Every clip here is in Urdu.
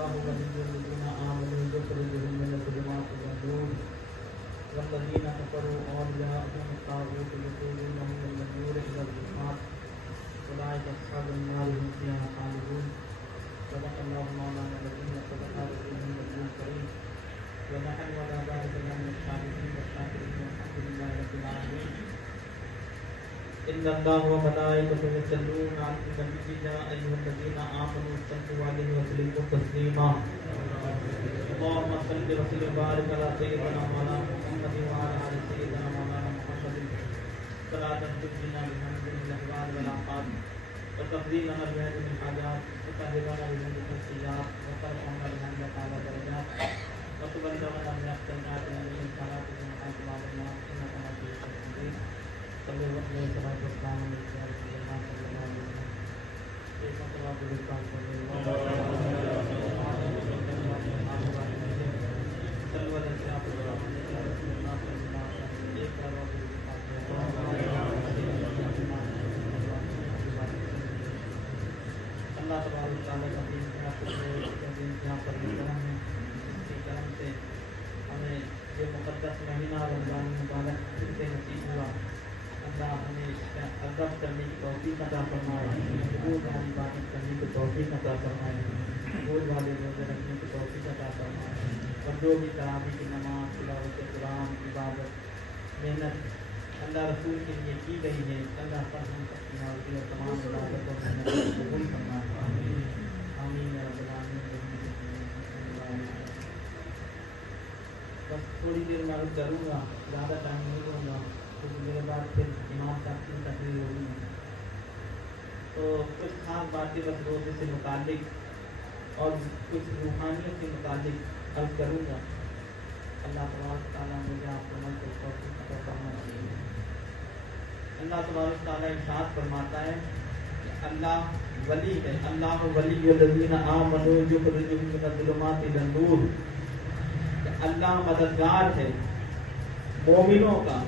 الله ولي الذين آمنوا يخرجهم من الظلمات إلى النور والذين كفروا أولياءهم الطاغوت يخرجونهم من النور إلى الظلمات أولئك أصحاب النار هم فيها خالدون. صدق الله مولانا العظيم وصدق رسوله النبي الكريم ونحن على ذلك من الشاهدين والشاكرين والحمد لله رب العالمين. إن الله وملائكته يصلون على النبي يا أيها الذين آمنوا صلوا عليه وسلموا تسليما. اللهم صل وسلم وبارك على سيدنا مولانا محمد وعلى آل سيدنا مولانا محمد صلاة تجزينا بحمد الأحوال والآفات وتقضي لنا بها من الحاجات وتهدنا بها من السيئات وترفعنا بها من أعلى الدرجات وتبلغنا من أحسن الآيات من صلاة من حيث لا نعلم إنك على كل شيء قدير. صلى الله عليه وسلم والسلام على رسول الله صلى الله عليه وسلم. ایک مرتبہ گلستان صلی اللہ علیہ اللہ تبارک تعالیٰ کا دین یہاں پر کرم ہے. اس کے کرم سے ہمیں یہ مقدس مہینہ رمضان مبارک پھر سے نصیب ہوا. اللہ ہمیں اس کا ادب کرنے کی توفیق عطا فرمائے, روز والی عبادت کرنے کی توفیق عطا فرمائے, روز والے روزے رکھنے کی توفیق عطا فرمائے, اور جو بھی تراویح کی نماز, تلاوت قرآن, عبادت, محنت اللہ رسول کے لیے کی گئی ہے, اللہ پر ہم سب کی حاضری اور تمام عبادت اور محنت کو قبول فرمائے. آمین یا رب العالمین. بس تھوڑی دیر میں عرض کروں گا, زیادہ ٹائم نہیں دوں گا کیونکہ میرے بعد پھر امام صاحب کی تقریر ہوگی. تو کچھ خاص باتیں بس روزے سے متعلق اور کچھ روحانیت کے متعلق عرض کروں گا. اللہ تبارک تعالیٰ مجھے آپ کو عمل کو توفیق عطا فرمائے. اللہ تبارک تعالیٰ ارشاد فرماتا ہے کہ اللہ ولی ہے. اللہ ولی الذین آمنوا یخرجهم من الظلمات الی النور. اللہ مددگار ہے مومنوں کا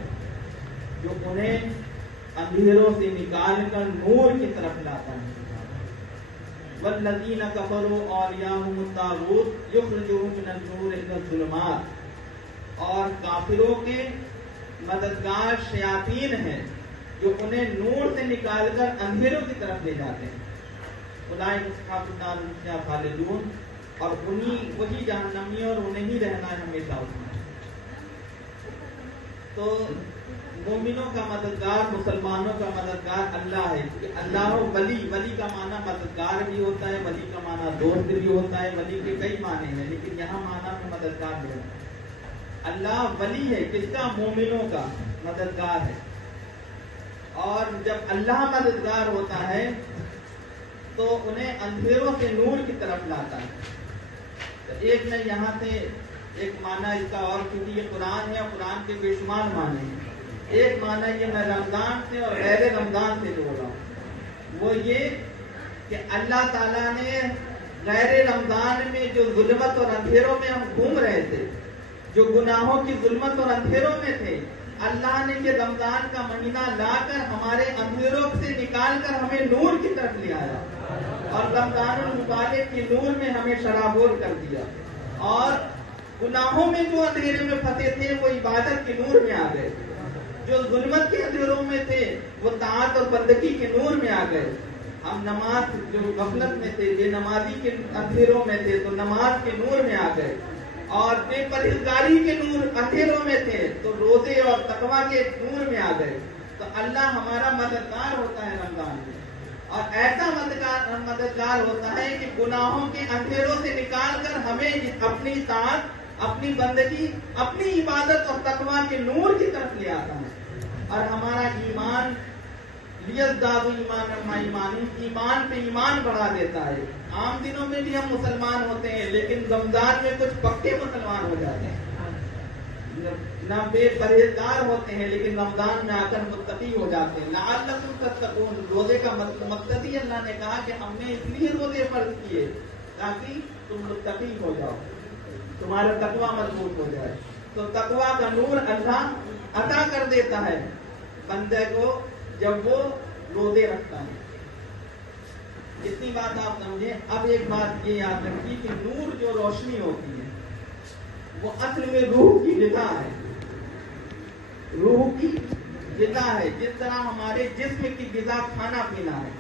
جو انہیں اندھیروں سے نکال کر نور کی طرف لاتا ہے. والذین کفروا اولیاءهم الطاغوت یخرجونهم من النور الی الظلمات. اور کافروں کے مددگار شیاطین ہیں جو انہیں نور سے نکال کر اندھیروں کی طرف لے جاتے ہیں. اولئک اصحاب النار هم فیہا خالدون. اور وہی جہنمی اور انہیں ہی رہنا ہے ہمیشہ اس میں. تو مومنوں کا مددگار, مسلمانوں کا مددگار اللہ ہے. اللہ ولی, ولی کا معنی مددگار بھی ہوتا ہے, ولی کا معنی دوست بھی ہوتا ہے, ولی کے کئی معنی ہیں, لیکن یہاں معنی میں مددگار بھی ہوتا ہے. اللہ ولی ہے کس کا؟ مومنوں کا مددگار ہے. اور جب اللہ مددگار ہوتا ہے تو انہیں اندھیروں سے نور کی طرف لاتا ہے. تو ایک نے یہاں سے ایک معنی اس کا, اور کیونکہ یہ قرآن ہے, قرآن کے بے شمار معنی ہیں. ایک معنی یہ میں رمضان سے اور غیر رمضان سے جوڑ رہا ہوں, وہ یہ کہ اللہ تعالیٰ نے غیر رمضان میں جو ظلمت اور اندھیروں میں ہم گھوم رہے تھے, جو گناہوں کی ظلمت اور اندھیروں میں تھے, اللہ نے یہ رمضان کا مہینہ لا کر ہمارے اندھیروں سے نکال کر ہمیں نور کی طرف لے آیا, اور رمضان المبارک کی نور میں ہمیں شرابور کر دیا. اور گناہوں میں جو اندھیرے میں پھنسے تھے وہ عبادت کے نور میں آ گئے, جو ظلمت کے اندھیروں میں تھے وہ طاعت اور بندگی کے نور میں آ گئے. ہم نماز جو غفلت میں تھے, بے نمازی کے اندھیروں میں تھے, تو نماز کے نور میں آ گئے. اور بے پرہیزگاری کے نور اندھیروں میں تھے تو روزے اور تقویٰ کے نور میں آ گئے. تو اللہ ہمارا مددگار ہوتا ہے رمضان میں, اور ایسا مددگار ہوتا ہے کہ گناہوں کے اندھیروں سے نکال کر ہمیں اپنی طاعت, اپنی بندگی, اپنی عبادت اور تقویٰ کے نور کی طرف لے آتا ہے. اور ہمارا ایمان لیزدادوا ایمانا مع ایمانہم, ایمان پہ ایمان بڑھا دیتا ہے. عام دنوں میں بھی ہم مسلمان ہوتے ہیں, لیکن رمضان میں کچھ پکے مسلمان ہو جاتے ہیں. نہ بے پرہیزگار ہوتے ہیں لیکن رمضان میں آ کر متقی ہو جاتے ہیں. لعلکم تتقون, روزے کا مقصد ہی اللہ نے کہا کہ ہم نے اس لیے روزے فرض کیے تاکہ تم متقی ہو جاؤ, تمہارا تقویٰ مضبوط ہو جائے. تو تقویٰ کا نور اللہ عطا کر دیتا ہے بندے کو جب وہ روزے رکھتا ہے. اتنی بات آپ سمجھیں. اب ایک بات یہ یاد رکھیے کہ نور جو روشنی ہوتی ہے وہ اصل میں روح کی غذا ہے. روح کی غذا ہے. جس طرح ہمارے جسم کی غذا کھانا پینا ہے،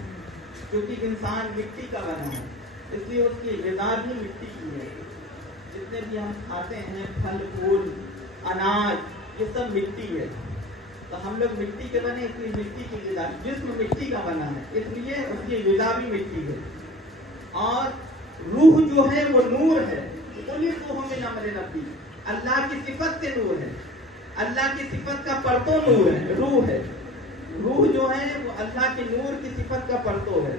کیونکہ انسان مٹی کا بنا ہے اس لیے اس کی غذا بھی مٹی کی ہے. جتنے بھی ہم کھاتے ہیں پھل پھول اناج یہ سب مٹی ہے. تو ہم لوگ مٹی کے بنے اس لیے مٹی کی غذا، جسم مٹی کا بنا ہے اس لیے اس کی غذا بھی مٹی ہے. اور روح جو ہے وہ نور ہے. روح من امر ربی، اللہ کی صفت سے نور ہے. اللہ کی صفت کا پرتو نور ہے، روح ہے. روح جو ہے وہ اللہ کے نور کی صفت کا پرتو ہے.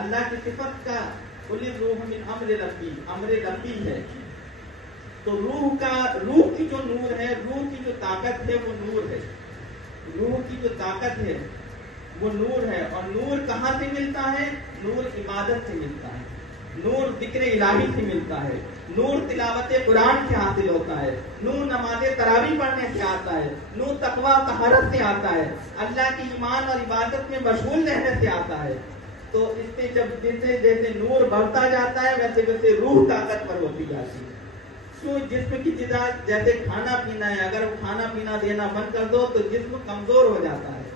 اللہ کی صفت کا روح من امر ربی، امر ربی ہے. تو روح کی جو نور ہے، روح کی جو طاقت ہے وہ نور ہے. روح کی جو طاقت ہے وہ نور ہے. اور نور کہاں سے ملتا ہے؟ نور عبادت سے ملتا ہے. نور ذکر الہی سے ملتا ہے. نور تلاوت قرآن سے حاصل ہوتا ہے. نور نماز تراویح پڑھنے سے آتا ہے. نور تقویٰ طہارت سے آتا ہے. اللہ کی ایمان اور عبادت میں مشغول رہنے سے آتا ہے. تو اس سے جب جیسے نور بڑھتا جاتا ہے ویسے ویسے روح طاقتور ہوتی جاتی ہے. تو جسم کی غذا جیسے کھانا پینا ہے، اگر کھانا پینا دینا بند کر دو تو جسم کمزور ہو جاتا ہے.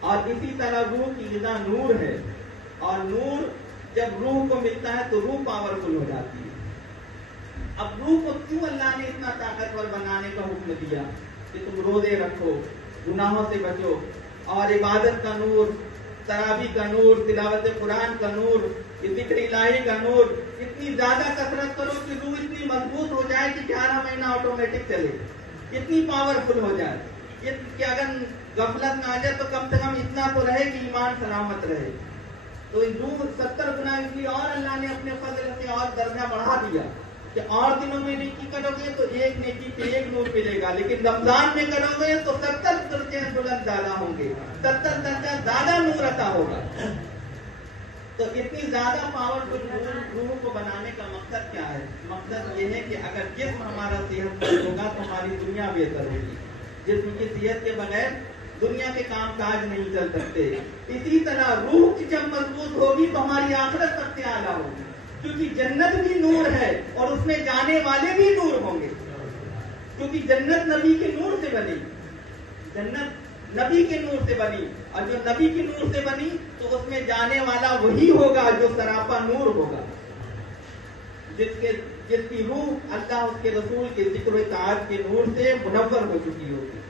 اور اسی طرح روح کی غذا نور ہے. اور نور جب روح کو ملتا ہے تو روح پاورفل ہو جاتی ہے. اب روح کو کیوں اللہ نے اتنا طاقتور بنانے کا حکم دیا کہ تم روزے رکھو، گناہوں سے بچو، اور عبادت کا نور، تراویح کا نور، تلاوت قرآن کا نور، ذکر الہی کا نور، اتنی زیادہ کثرت کرو کہ روح اتنی مضبوط ہو جائے کہ 11 مہینہ آٹومیٹک چلے، اتنی پاورفل ہو جائے کہ اگر غفلت نہ آ جائے تو کم سے کم اتنا تو رہے کہ ایمان سلامت رہے. تو روح 70 گنا اس لیے اور اللہ نے اپنے فضل سے اور درجہ بڑھا دیا کہ اور دنوں میں نیکی کرو گے تو ایک نیکی پہ ایک نور ملے گا، لیکن رمضان میں کرو گے تو 70 درجے بلند زیادہ ہوں گے، 70 درجہ زیادہ نور عطا ہوگا. تو اتنی زیادہ پاورفل روح کو بنانے کا مقصد کیا ہے؟ مقصد یہ ہے کہ اگر جسم ہمارا صحت مند ہوگا تو ہماری دنیا بہتر ہوگی. جسم کی صحت کے بغیر دنیا کے کام کاج نہیں چل سکتے. اسی طرح روح کی جب مضبوط ہوگی تو ہماری آخرت سب سے اعلیٰ ہوگی، کیونکہ جنت بھی نور ہے اور اس میں جانے والے بھی نور ہوں گے. کیونکہ جنت نبی کے نور سے بنی، جنت نبی کے نور سے بنی، اور جو نبی کے نور سے بنی تو اس میں جانے والا وہی ہوگا جو سراپا نور ہوگا، جس کی روح اللہ اس کے رسول کے ذکر و اطاعت کے نور سے منور ہو چکی ہوگی.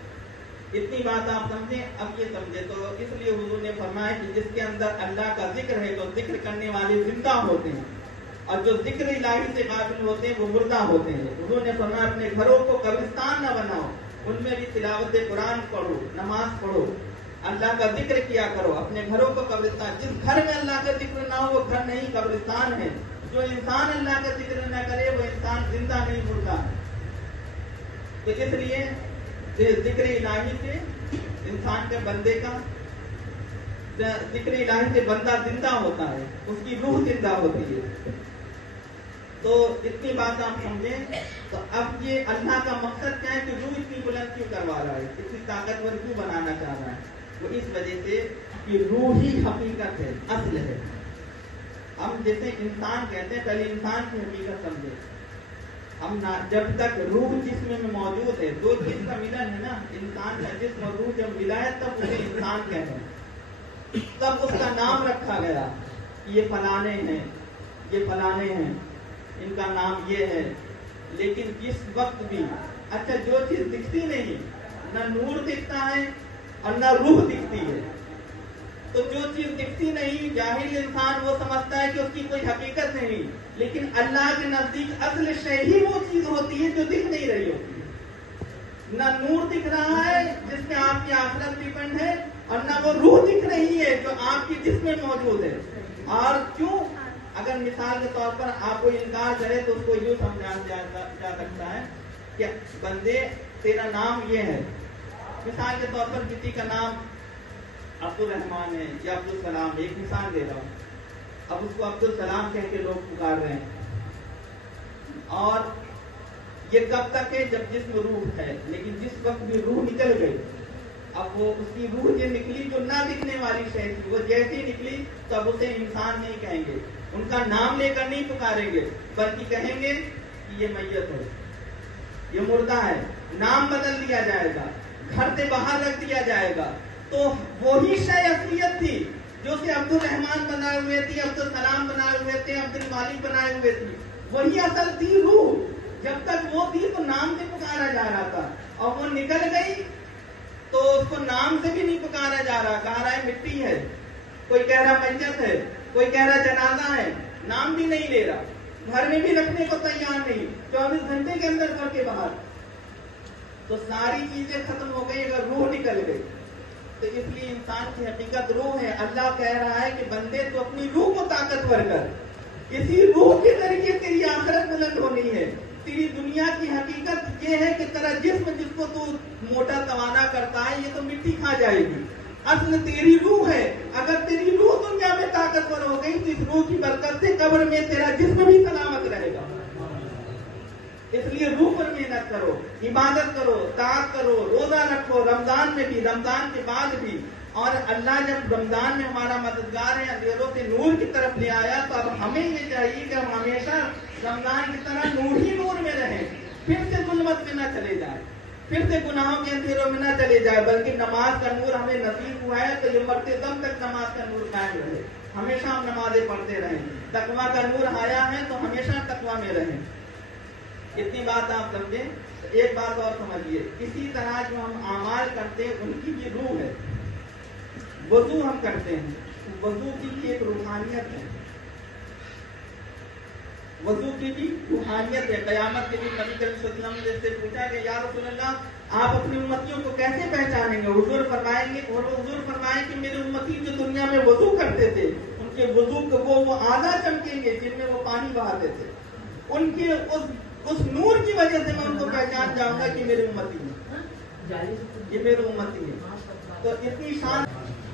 اتنی بات آپ سمجھیں. اب یہ سمجھے تو اس لیے حضور نے فرمایا کہ جس کے اندر اللہ کا ذکر ہے تو ذکر کرنے والے زندہ ہوتے ہیں، اور جو ذکر الہی سے غافل ہوتے ہیں وہ مردہ ہوتے ہیں. حضور نے فرمایا اپنے گھروں کو قبرستان نہ بناؤ، ان میں بھی تلاوت قرآن پڑھو، نماز پڑھو، اللہ کا ذکر کیا کرو. اپنے گھروں کو قبرستان، جس گھر میں اللہ کا ذکر نہ ہو وہ گھر نہیں قبرستان ہے. جو انسان اللہ کا ذکر نہ کرے وہ انسان زندہ نہیں مردہ. تو اس لیے ذکر الہی سے انسان کے بندے کا ذکر الہی سے بندہ زندہ ہوتا ہے، اس کی روح زندہ ہوتی ہے. تو اتنی بات آپ سمجھیں. تو اب یہ اللہ کا مقصد کیا ہے کہ روح اتنی بلند کیوں کروا رہا ہے، اتنی طاقتور کیوں بنانا چاہ رہا ہے؟ وہ اس وجہ سے کہ روح ہی حقیقت ہے، اصل ہے. ہم جیسے انسان کہتے ہیں، پہلے انسان کی حقیقت سمجھے. ہم جب تک روح جسم میں موجود ہے، دو چیز کا ملن ہے نا، انسان کا جسم اور روح جب ملا ہے تب اسے انسان کہتے ہیں، تب اس کا نام رکھا گیا. یہ فلانے ہیں، یہ فلانے ہیں، ان کا نام یہ ہے. لیکن جس وقت بھی اچھا جو چیز دکھتی نہیں، نہ نور دکھتا ہے اور نہ روح دکھتی ہے، تو جو چیز دکھتی نہیں جاہل انسان وہ سمجھتا ہے کہ اس کی کوئی حقیقت نہیں. لیکن اللہ کے نزدیک اصل شے ہی وہ چیز ہوتی ہے جو دکھ نہیں رہی ہوتی ہے. نہ نور دکھ رہا ہے جس میں آپ کی آخرت ڈیپینڈ ہے، اور نہ وہ روح دکھ رہی ہے جو آپ کی جسم میں موجود ہے. اور کیوں؟ اگر مثال کے طور پر آپ کو انکار کرے تو اس کو یوں سمجھایا جا سکتا ہے کہ بندے تیرا نام یہ ہے. مثال کے طور پر کسی کا نام عبد الرحمان ہے یا عبد السلام، ایک مثال دے رہا ہوں. اب اس کو عبد السلام کہہ کے لوگ پکار رہے ہیں، اور یہ کب تک ہے؟ جب جسم روح ہے. لیکن جس وقت بھی روح نکل گئی اب وہ اس کی روح جو نکلی جو نہ دکھنے والی شے تھی، وہ جیسی نکلی تو اب اسے انسان نہیں کہیں گے، ان کا نام لے کر نہیں پکاریں گے، بلکہ کہیں گے کہ یہ میت ہے، یہ مردہ ہے، نام بدل دیا جائے گا، گھر سے باہر رکھ دیا جائے گا۔ تو وہی شے اصلیت تھی جو اسے عبد الرحمان بنائے ہوئے تھی، عبد السلام بنائے ہوئے تھے، عبد المالک بنائے ہوئے تھی، وہی اصل تھی روح۔ جب تک وہ تھی تو نام سے پکارا جا رہا تھا، اور وہ نکل گئی تو اس کو نام سے بھی نہیں پکارا جا رہا، کہا رہا ہے مٹی ہے، کوئی کہہ رہا میت ہے، کوئی کہہ رہا جنازہ ہے، نام بھی نہیں لے رہا، گھر میں بھی رکھنے کو تیار نہیں، 24 گھنٹے کے اندر گھر کے باہر۔ تو ساری چیزیں ختم ہو گئی اگر روح نکل گئی۔ تو اس لیے انسان کی حقیقت روح ہے۔ اللہ کہہ رہا ہے کہ بندے تو اپنی روح کو طاقتور کر، اسی روح کے ذریعے تیری آخرت بلند ہونی ہے۔ تیری دنیا کی حقیقت یہ ہے کہ تیرا جسم جس کو تو موٹا توانا کرتا ہے یہ تو مٹی کھا جائے گی، اصل تیری روح ہے۔ اگر تیری روح دنیا میں طاقتور ہو گئی تو اس روح کی برکت سے قبر میں تیرا جسم بھی سلامت رہے گا۔ اس لیے روح پر محنت کرو، عبادت کرو، طاعت کرو، روزہ رکھو، رمضان میں بھی، رمضان کے بعد بھی۔ اور اللہ جب رمضان میں ہمارا مددگار ہے، اندھیروں سے نور کی طرف لے آیا، تو اب ہمیں یہ چاہیے کہ ہم ہمیشہ رمضان کی طرح نور ہی نور میں رہیں، پھر سے ظلمت میں نہ چلے جائیں، پھر سے گناہوں کے اندھیروں میں نہ چلے جائے، بلکہ نماز کا نور ہمیں نصیب ہوا ہے تو یہ مرتے دم تک نماز کا نور قائم رہے، ہمیشہ ہم نمازیں پڑھتے رہیں۔ تقویٰ کا نور آیا ہے تو ہمیشہ تقویٰ میں رہیں۔ اتنی بات آپ سمجھیں۔ ایک بات اور سمجھیے، اسی طرح جو ہم اعمال کرتے ہیں ان کی بھی روح ہے۔ وضو ہم کرتے ہیں، وضو کی بھی ایک روحانیت ہے، وضو کی بھی روحانیت ہے۔ قیامت کے دن نبی کریم صلی اللہ علیہ وسلم سے پوچھا کہ یا رسول اللہ آپ اپنی امتیوں کو کیسے پہچانیں گے؟ حضور فرمائیں گے، اور حضور فرمائیں کہ میرے امتی جو دنیا میں وضو کرتے تھے ان کے وضو کو وہ آدھا چمکیں گے جن میں وہ پانی بہاتے تھے، ان کے اس نور کی وجہ سے میں ان کو پہچان جاؤں گا کہ میرے امتی ہیں، یہ میرے امتی ہیں۔ تو اتنی شان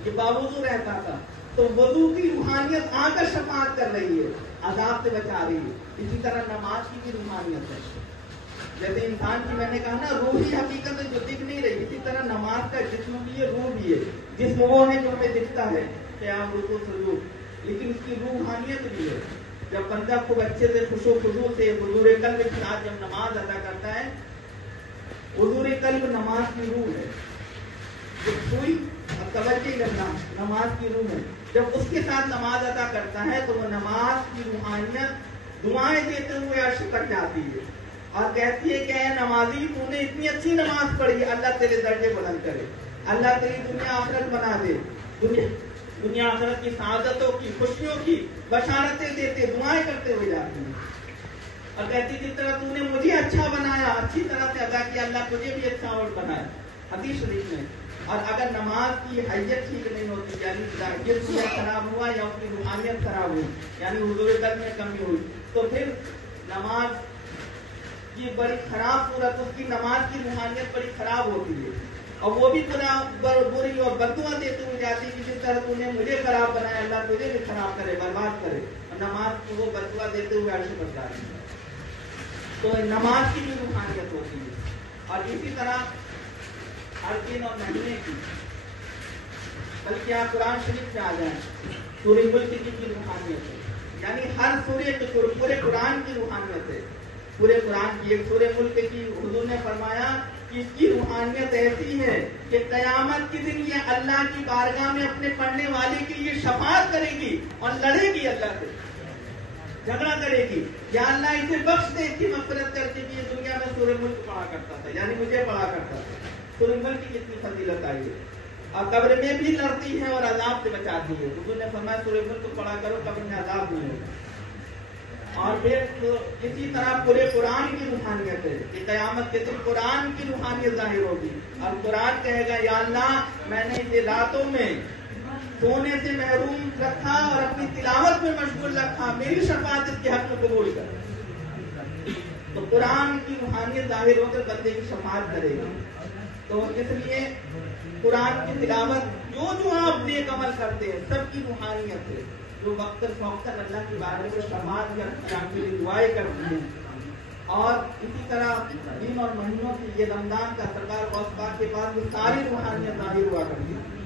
کہ باوضو رہتا تھا، تو وضو کی روحانیت آ کر شفاعت کر رہی ہے، عذاب سے بچا رہی ہے۔ اسی طرح نماز کی بھی روحانیت ہے، جیسے انسان کی میں نے کہا نا روحی حقیقت ہے جو دکھ نہیں رہی، اسی طرح نماز کا جسم بھی ہے، روح بھی ہے۔ جسم وہ ہے جو ہمیں دکھتا ہے، قیام، رکوع، سجود، لیکن اس کی روحانیت بھی ہے۔ جب بندہ خوب اچھے سے خوشو خضوع سے حضور قلب کے ساتھ جب نماز ادا کرتا ہے، حضور قلب نماز کی روح ہے، جب سوئی اور توجہ کرنا نماز کی روح ہے۔ جب اس کے ساتھ نماز ادا کرتا ہے تو وہ نماز کی روحانیت دعائیں دیتے ہوئے عرش تک جاتی ہے اور کہتی ہے کہ اے نمازی تو نے اتنی اچھی نماز پڑھی، اللہ تیرے درجے بلند کرے، اللہ تیری دنیا آخرت بنا دے، دنیا آخرت کی سعادتوں کی، خوشیوں کی بشارتیں دیتے، دعائیں کرتے ہوئے جاتی ہیں اور کہتی جس طرح تو نے مجھے اچھا بنایا، اچھی طرح سے ادا کیا، اللہ تجھے بھی اچھا اور بنائے، حدیث شریف میں۔ اور اگر نماز کی حیت ٹھیک نہیں ہوتی، یعنی حیت خراب ہوا یا اس کی روحانیت خراب ہوئی، یعنی حضور قلب میں کمی ہوئی، تو پھر نماز کی بڑی خراب صورت، اس کی نماز کی روحانیت بڑی خراب ہوتی ہے، اور وہ بھی بری اور بددعا دیتے ہوئے جاتی ہے کہ جس طرح تو نے مجھے خراب بنایا، اللہ تجھے بھی خراب کرے، برباد کرے، اور نماز کو وہ بددعا دیتے ہوئے عرش پر جاتی ہے۔ تو نماز کی بھی روحانیت ہوتی ہے۔ اور اسی طرح ہر دن اور مہینے کی، بلکہ آپ قرآن شریف میں آ جائیں، سورہ ملک کی بھی روحانیت ہے، یعنی ہر سورے کی، پورے قرآن کی روحانیت ہے، پورے قرآن کی۔ ایک سورہ ملک کی حضور نے فرمایا کہ اس کی روحانیت ایسی ہے کہ قیامت کے دن یہ اللہ کی بارگاہ میں اپنے پڑھنے والے کے لیے شفاعت کرے گی اور لڑے گی، اللہ سے جھگڑا کرے گی، یا اللہ اسے بخش دے، اس کی مغفرت کر کے بھی دنیا میں سورہ ملک پڑھا کرتا تھا، یعنی مجھے پڑھا کرتا تھا۔ سورہ ملک کی اتنی فضیلت آئی ہے، اور قبر میں بھی لڑتی ہے اور عذاب سے بچاتی ہے۔ حضور نے فرمایا سورہ ملک پڑھا کرو، قبر میں عذاب نہیں ہوگا۔ اور پھر اسی طرح پورے قرآن کی روحانیت ہے کہ قیامت کے دن قرآن کی روحانیت ظاہر ہوگی، اور قرآن کہے گا یا اللہ میں نے اسے راتوں میں سونے سے محروم رکھا اور اپنی تلاوت میں مشغول رکھا، میری شفاعت اس کے حق میں قبول کر۔ تو قرآن کی روحانیت ظاہر ہو کر بندے کی شفاعت کرے گی۔ تو اس لیے قرآن کی تلاوت جو آپ نیک عمل کرتے ہیں سب کی روحانیت ہے، جو وقت فوقتاً اللہ کی بارگاہ میں شفاعت کرتے ہیں، آپ کے لیے دعائیں کرتے ہیں، اور اسی طرح دن اور مہینوں کی یہ رمضان کا سرکار غوث پاک کے پاس وہ ساری روحانیت ظاہر ہوا کرتی تھی.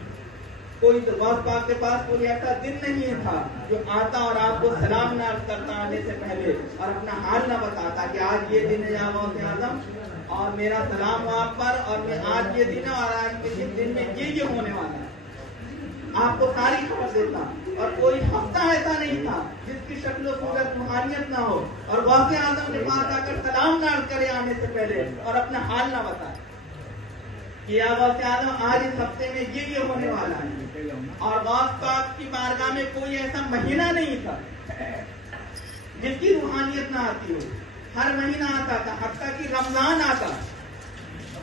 کوئی غوث پاک کے پاس کوئی ایسا دن نہیں تھا جو آتا اور آپ کو سلام نہ کرتا آنے سے پہلے اور اپنا حال نہ بتاتا کہ آج یہ دن ہے یا غوث اعظم اور میرا سلام ہو آپ پر اور میں آج یہ دن ہے اور آج کے دن میں یہ ہونے والا ہے. آپ کو ساری خبر دیتا. اور کوئی ہفتہ ایسا نہیں تھا جس کی شکل و صورت روحانیت نہ ہو اور غوث اعظم کے پاس آ کر سلام نہ کرے آنے سے پہلے اور اپنا حال نہ بتائے کہ یا غوث اعظم آج اس ہفتے میں یہ ہونے والا ہے. اور غوث پاک کی بارگاہ میں کوئی ایسا مہینہ نہیں تھا جس کی روحانیت نہ آتی ہو. ہر مہینہ آتا تھا، حتیٰ کہ رمضان آتا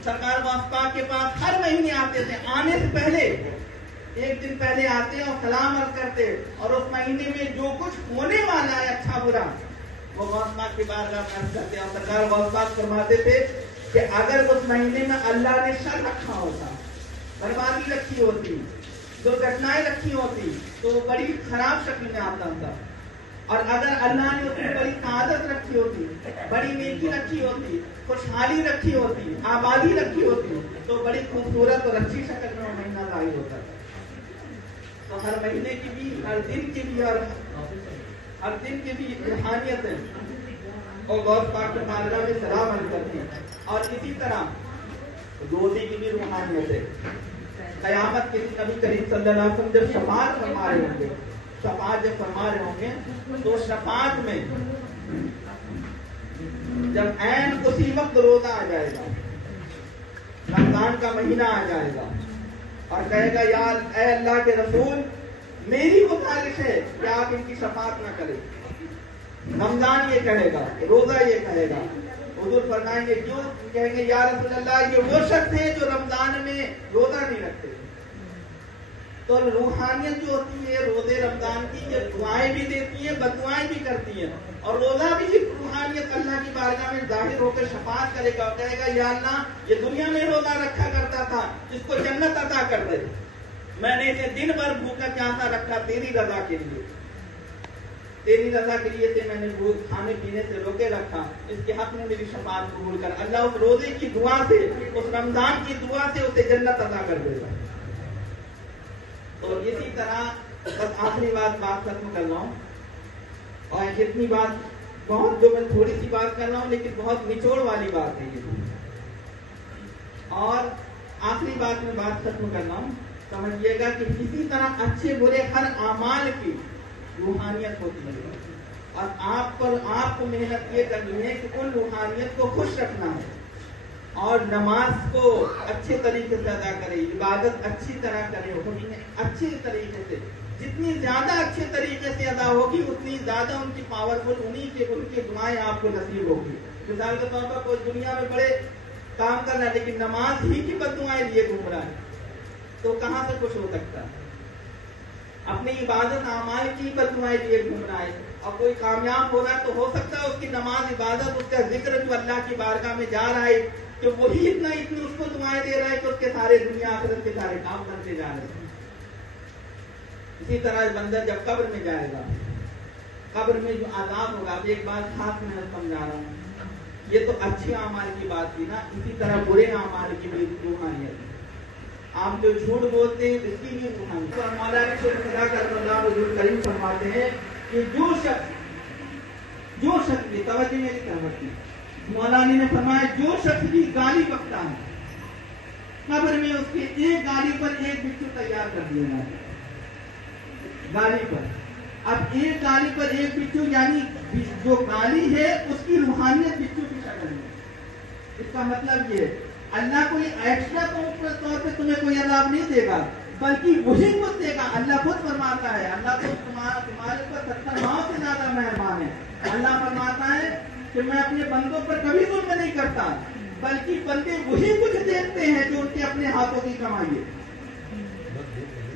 سرکار غوث پاک کے پاس ہر مہینے آتے تھے. آنے سے پہلے ایک دن پہلے آتے اور سلام عرض کرتے اور اس مہینے میں جو کچھ ہونے والا ہے اچھا برا وہ غوث پاک کی بارگاہ میں عرض کرتے. اور سرکار غوث پاک فرماتے تھے کہ اگر اس مہینے میں اللہ نے شر رکھا ہوتا، بربادی رکھی ہوتی، جو گھٹنائیں رکھی ہوتی تو وہ بڑی خراب شکل میں آتا تھا. اور اگر اللہ نے اس میں بڑی سعادت رکھی ہوتی، بڑی نیکی رکھی ہوتی، خوشحالی رکھی ہوتی، آبادی رکھی ہوتی تو بڑی خوبصورت اور اچھی شکل میں وہ مہینہ ظاہر ہوتا تھا. تو ہر مہینے کی بھی، ہر دن کی بھی اور ہر دن کی بھی روحانیت ہے اور غوث پاک کے بارگاہ میں سلام عرض کرتے ہیں. اور اسی طرح روزے کی بھی روحانیت ہے. قیامت کے دن نبی کریم صلی اللہ علیہ وسلم جب شفاعت فرما رہے ہوں گے، شفاعت جب فرما رہے ہوں گے تو شفاعت میں جب عین اسی وقت روزہ آ جائے گا، رمضان کا مہینہ آ جائے گا اور کہے گا یا اے اللہ کے رسول میری گزارش ہے کہ آپ ان کی شفاعت نہ کریں. رمضان یہ کہے گا، روزہ یہ کہے گا. حضور فرمائیں گے کیوں؟ کہیں گے یا رسول اللہ یہ وہ شخص ہیں جو رمضان میں روزہ نہیں رکھتے. تو روحانیت جو ہوتی ہے روزے رمضان کی، یہ دعائیں بھی دیتی ہیں، بددعائیں بھی کرتی ہیں. اور روزہ بھی روحانیت اللہ کی بارگاہ میں ظاہر ہو کر شفاعت کرے گا اور کہے گا یا اللہ یہ دنیا میں روزہ رکھا کرتا تھا جس کو جنت عطا کر دے، میں نے اسے دن بھر بھوکا پیاسا رکھا تیری رضا کے لیے، تیری رضا کے لیے سے میں نے کھانے پینے سے روکے رکھا، اس کے حق میں میری شفاعت قبول کر. اللہ اس روزے کی دعا سے، اس رمضان کی دعا سے اسے جنت عطا کر دے گا. اور اسی طرح بس آخری بات ختم کر رہا ہوں. اور اتنی بات بہت، جو میں تھوڑی سی بات کر رہا ہوں لیکن بہت نچوڑ والی بات ہے یہ. اور آخری بات میں بات ختم کر رہا ہوں. سمجھیے گا کہ کسی طرح اچھے برے ہر اعمال کی روحانیت ہوتی ہے اور آپ کو محنت یہ کرنی ہے کہ ان روحانیت کو خوش رکھنا ہے اور نماز کو اچھے طریقے سے ادا کرے، عبادت اچھی طرح کرے، اچھے طریقے سے. جتنی زیادہ اچھے طریقے سے ادا ہوگی اتنی زیادہ ان کی پاورفل، ان کی دعائیں آپ کو نصیب ہوگی. مثال کے طور پر کوئی دنیا میں بڑے کام کر رہا ہے لیکن نماز ہی کی بددعائیں لیے گھوم رہا ہے تو کہاں سے خوش ہو سکتا ہے؟ اپنی عبادت اعمال کی بددعائیں لیے گھوم رہا ہے اور کوئی کامیاب ہو رہا ہے تو ہو سکتا ہے اس کی نماز، عبادت، اس کا ذکر جو اللہ کی بارگاہ میں جا رہا ہے کہ وہی اتنی اس کو دعائیں دے رہا ہے کہ اس کے سارے دنیا آخرت کے سارے کام بنتے جا رہے ہیں. اسی طرح بندہ جب قبر میں جائے گا، قبر میں جو عذاب ہوگا، اب ایک بات خاص میں سمجھا رہا ہوں، یہ تو اچھے اعمال کی بات تھی نا، اسی طرح برے اعمال کی بھی روحانیت ہے. آپ جو جھوٹ بولتے ہیں اس کی بھی روحانیت. مولانا شیخ خدا کرم اللہ حضور کریم فرماتے ہیں کہ جو شخص بھی توجہ میری طرف کی، مولانا نے فرمایا جو شخص بھی گالی بکتا ہے قبر میں اس کی ایک گالی پر ایک بچو تیار کر لینا ہے. گالی پر، اب ایک گالی پر ایک بچو یعنی جو گالی ہے اس کی روحانیت بچو کی شکل میں. اس کا مطلب یہ اللہ کوئی ایکسٹرا طور پہ تمہیں کوئی عذاب نہیں دے گا بلکہ وہی خود دے گا. اللہ خود فرماتا ہے، اللہ خود تمہارے پر 70 ماؤں سے زیادہ مہربان ہے. اللہ فرماتا ہے کہ میں اپنے بندوں پر کبھی ظلم نہیں کرتا بلکہ بندے وہی کچھ دیکھتے ہیں جو ان کے اپنے ہاتھوں کی کمائی ہے.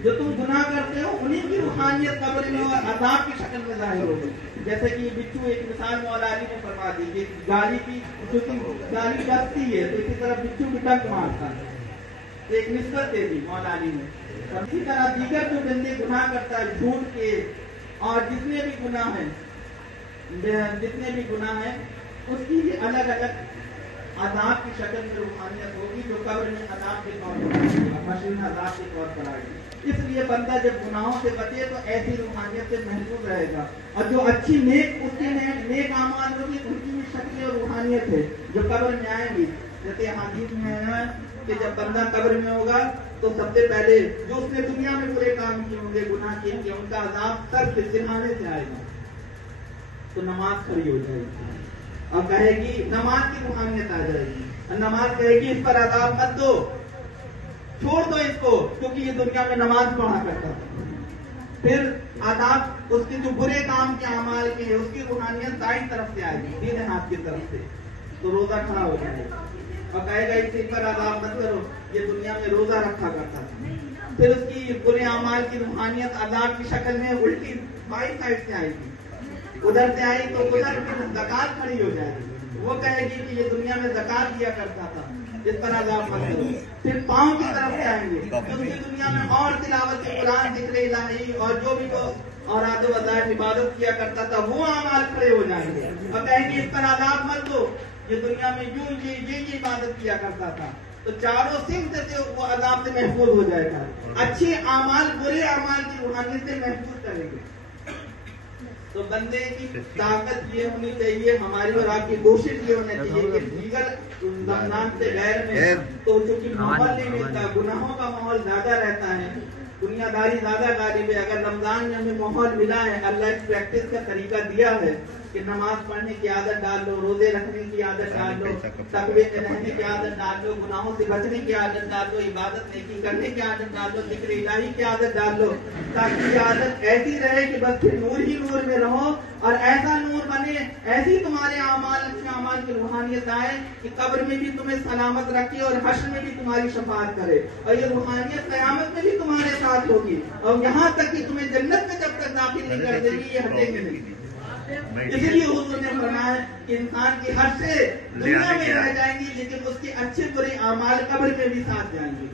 جو تم گناہ کرتے ہو انہی کی روحانیت قبر میں اور عذاب کی شکل میں ظاہر ہوگی. جیسے کہ بچو ایک مثال مولا علی نے فرما دی کہ گالی کی گالی بستی ہے تو اسی طرح بچو بھی ڈنک مارتا ہے، ایک نسبت دے دی مولا علی نے. اسی طرح دیگر جو بندے گناہ کرتا ہے جھوٹ کے اور جتنے بھی گناہ ہیں اس کی بھی الگ الگ عذاب کی شکل میں روحانیت ہوگی جو قبر میں عذاب کے طور پر آئے گی، حشر میں عذاب کے طور پر آئے گی۔ اس لیے بندہ جب گناہوں سے بچے تو ایسی روحانیت سے محفوظ رہے گا، اور جو اچھی اس کے نیک اعمال ہوگی ان کی بھی شکل اور روحانیت ہے جو قبر میں آئیں گی۔ جیسے حدیث میں ہے کہ جب بندہ قبر میں ہوگا تو سب سے پہلے جو اس نے دنیا میں برے کام کیے ہوں گے، گناہ کیے ہوں گے، ان کا عذاب سر سے سرہانے سے آئے گا، تو نماز کھڑی ہو جائے گی اور کہے گی، نماز کی روحانیت آ جائے گی، اور نماز کہے گی اس پر عذاب مت دو، چھوڑ دو اس کو، کیونکہ یہ دنیا میں نماز پڑھا کرتا تھا۔ پھر عذاب اس کے جو برے کام کے اعمال کے ہیں اس کی روحانیت دائیں طرف سے آئے گی، سیدھے ہاتھ کی طرف سے، تو روزہ کھڑا ہو جائے گا اور کہے گا اسی پر عذاب مت کرو، یہ دنیا میں روزہ رکھا کرتا تھا۔ پھر اس کی برے اعمال کی روحانیت عذاب کی شکل میں الٹی بائیں سائڈ سے آئے گی، ادھر سے آئی تو ادھر پھر زکات کھڑی ہو جائے گی، وہ کہے گی کہ یہ دنیا میں زکات دیا کرتا تھا، اس پر عذاب مت کرو۔ پھر پاؤں کی طرف سے آئیں گے، اس کی دنیا میں اور تلاوت قرآن، ذکر الہی اور جو بھی اور آدھو وظائف عبادت کیا کرتا تھا وہ اعمال کھڑے ہو جائیں گے اور کہیں گے اس پر عذاب مت دو، یہ دنیا میں یوں یہ عبادت کیا کرتا تھا، تو چاروں سمت سے وہ عذاب سے محفوظ ہو جائے گا۔ اچھے اعمال برے اعمال کی روحانیت سے محفوظ کریں گے۔ تو بندے کی طاقت یہ ہونی چاہیے، ہماری اور آپ کی کوشش یہ ہونا چاہیے کہ دیگر رمضان سے غیر میں تو چونکہ ماحول نہیں ملتا، گناہوں کا ماحول زیادہ رہتا ہے، دنیا داری زیادہ غالب ہے۔ اگر رمضان میں ہمیں ماحول ملا ہے، اللہ ایک پریکٹس کا طریقہ دیا ہے کہ نماز پڑھنے کی عادت ڈال لو، روزے رکھنے کی عادت ڈال لو، تقوی میں رہنے کی عادت ڈال لو، گناہوں سے بچنے کی عادت ڈال لو، عبادت نیکی کرنے کی عادت ڈال لو، ذکر الہی کی عادت ڈال لو، تاکہ یہ عادت ایسی رہے کہ بس پھر نور ہی نور میں رہو اور ایسا نور بنے، ایسی تمہارے اعمال اچھے اعمال کی روحانیت آئے کہ قبر میں بھی تمہیں سلامت رکھے اور حشر میں بھی تمہاری شفاعت کرے، اور یہ روحانیت قیامت میں بھی تمہارے ساتھ ہوگی، اور یہاں تک کہ تمہیں جنت میں جب تک داخل نہیں کر دے گی یہ ہٹیں گے نہیں۔ اسی لیے حضور نے فرمایا کہ انسان کی حد سے دنیا میں رہ جائیں گی لیکن اس کے اچھے برے اعمال قبر میں بھی ساتھ جائیں گے۔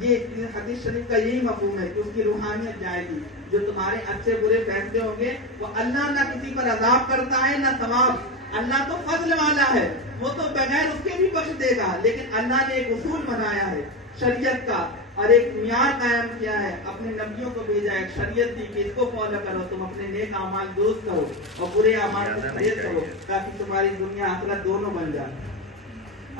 یہ حدیث شریف کا یہی مفہوم ہے کہ اس کی روحانیت جائے گی، جو تمہارے اچھے برے فیصلے ہوں گے وہ اللہ نہ کسی پر عذاب کرتا ہے نہ ثواب، اللہ تو فضل والا ہے، وہ تو بغیر اس کے بھی بخش دے گا، لیکن اللہ نے ایک اصول بنایا ہے شریعت کا اور ایک معیار قائم کیا ہے، اپنے نبیوں کو بھیجا ہے، ایک شریعت دی کہ اس کو فالو کرو، تم اپنے نیک اعمال درست کرو اور برے اعمال کو پرہیز کرو تاکہ تمہاری دنیا آخرت دونوں بن جائے۔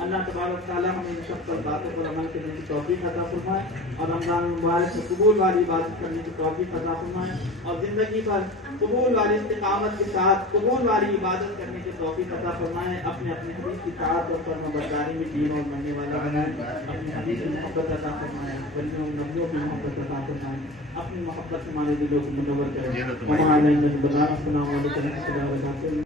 اللہ تبارک تعالیٰ ہمیں ان سب پر باتوں پر عمل کرنے کی توفیق عطا فرمائے اور رمضان مبارک سے قبول والی عبادت کرنے کی توفیق عطا فرمائے اور زندگی پر قبول والی استقامت کے ساتھ قبول والی عبادت کرنے کی توفیق عطا فرمائے، اپنے اپنے حدیث کی اطاعت اور فرمانبرداری میں دین اور مننے والا بنائے، اپنے حدیث کی محبت عطا فرمائے، ولیوں نبیوں کی محبت عطا فرمائے، اپنی محبت ہمارے دلوں کو منور کرے۔ السلام علیکم۔